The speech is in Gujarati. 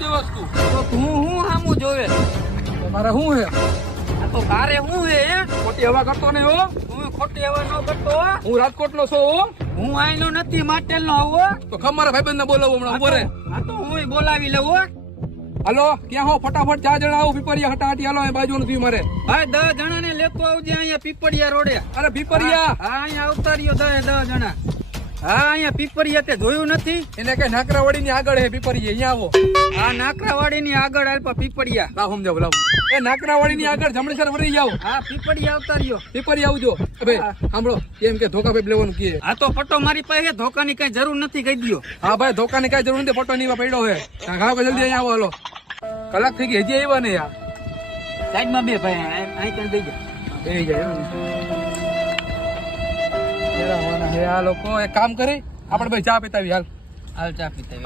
દેવસ તું તો તું હું હામું જોવે મારે શું હે આ તો તારે હું હે ખોટી હવા કરતો નહીં હો હું ખોટી હવા ન કરતો હું રાજકોટ નો છું હો હું આઈનો નથી માટેલ નો આવો તો ખમ મારા ભાઈબંધ ને બોલાવો હમણાં ઉભો રે આ તો હું બોલાવી લઉં હાલો ક્યાં હો ફટાફટ 4 જણા આવો પીપરિયા હટાહટી હાલો અહીં બાજુ નથી મારે હા 10 જણા ને લેતો આવજે અહીંયા પીપળિયા રોડે અરે પીપરિયા હા અહીંયા આવતા રહ્યો 10 જણા હા અહીંયા પીપળિયા તે જોયું નથી એને કઈ નાકરાવાડી ની આગળ હે પીપરિયા અહીંયા આવો આ નાકરાવાડી ની આગળ આલ્પા પીપળિયા લાવ સમજાવ લાવ એ નાકરાવાડી ની આગળ જમણેસર વળી જાવ હા પીપળિયા આવતા રહ્યો પીપરિયા આવજો ભાઈ સાંભળો એમ કે ધોકા ભાઈ લેવાનું કે આ તો ફટો મારી પાસે ધોકાની કઈ જરૂર નથી કહી દયો હા ભાઈ ધોકાની કઈ જરૂર નથી ફોટો ની પડ્યો હે ઘાવ કે જલ્દી અહીંયા આવો હાલો કલાક થઈ ગઈ હજી આવ્યા ને યાર સાઈડમાં બે ભાઈ અહીં ત્યાં દઈ જા એ જાય હે આ લોકો એક કામ કરી આપણે ભાઈ ચા પીતાવી હાલ હાલ ચા પીતા